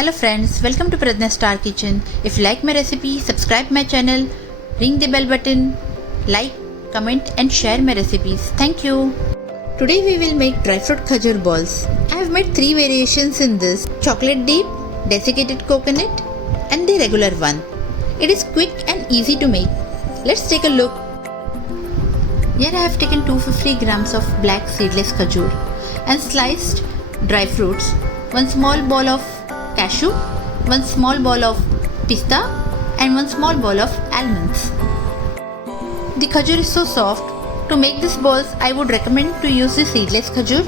Hello friends, welcome to Pradnya Star Kitchen. If you like my recipe, subscribe my channel, ring the bell button, like, comment and share my recipes. Thank you. Today we will make dry fruit khajur balls. I have made 3 variations in this: chocolate dip, desiccated coconut and the regular one. It is quick and easy to make. Let's take a look. Here I have taken 250 grams of black seedless khajur and sliced dry fruits, 1 small ball of cashew, 1 small ball of pista and 1 small ball of almonds. The khajur is so soft. To make these balls, I would recommend to use the seedless khajur.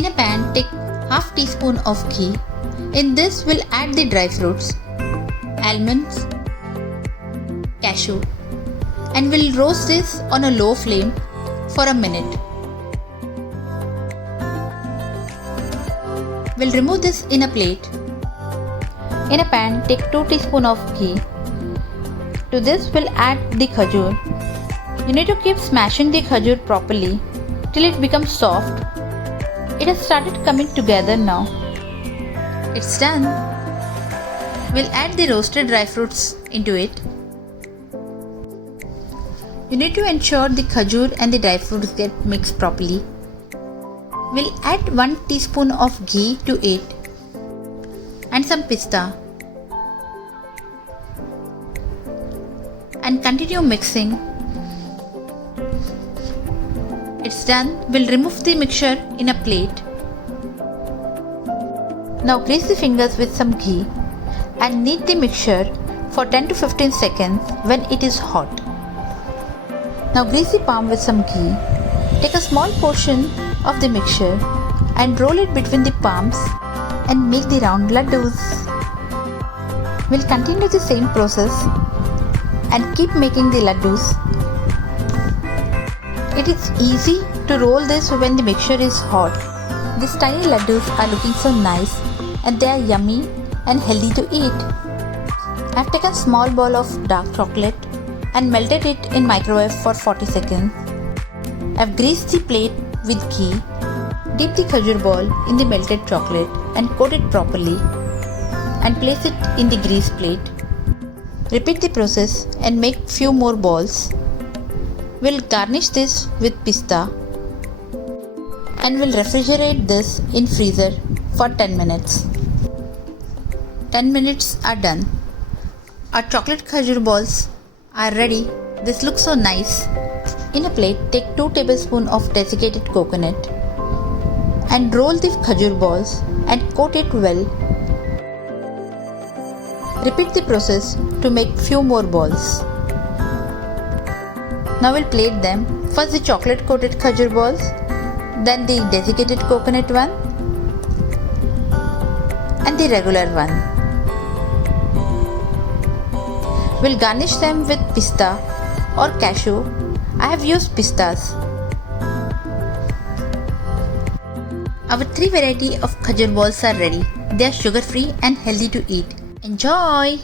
In a pan, take half teaspoon of ghee. In this, we'll add the dry fruits, almonds, cashew, and we'll roast this on a low flame for a minute. We'll remove this in a plate. In a pan, take 2 teaspoons of ghee. To this, we'll add the khajur. You need to keep smashing the khajur properly till it becomes soft. It has started coming together now. It's done. We'll add the roasted dry fruits into it. You need to ensure the khajur and the dry fruits get mixed properly. We'll add 1 teaspoon of ghee to it and some pista and continue mixing. It's done. We'll remove the mixture in a plate. Now grease the fingers with some ghee and knead the mixture for 10 to 15 seconds when it is hot. Now grease the palm with some ghee. Take a small portion of the mixture and roll it between the palms and make the round laddus. We'll continue the same process and keep making the laddus. It is easy to roll this when the mixture is hot. These tiny laddus are looking so nice and they are yummy and healthy to eat. I have taken a small ball of dark chocolate and melted it in microwave for 40 seconds. I have greased the plate with ghee. Dip the khajur ball in the melted chocolate and coat it properly and place it in the greased plate. Repeat the process and make few more balls. We'll garnish this with pista and we'll refrigerate this in freezer for 10 minutes. 10 minutes are done. Our chocolate khajur balls are ready. This looks so nice. In a plate, take 2 tablespoons of desiccated coconut and roll the khajur balls and coat it well. Repeat the process to make few more balls. Now we'll plate them. First the chocolate coated khajur balls, then the desiccated coconut one and the regular one. We'll garnish them with pista or cashew. I have used pistas. Our 3 variety of khajur balls are ready. They are sugar free and healthy to eat. Enjoy!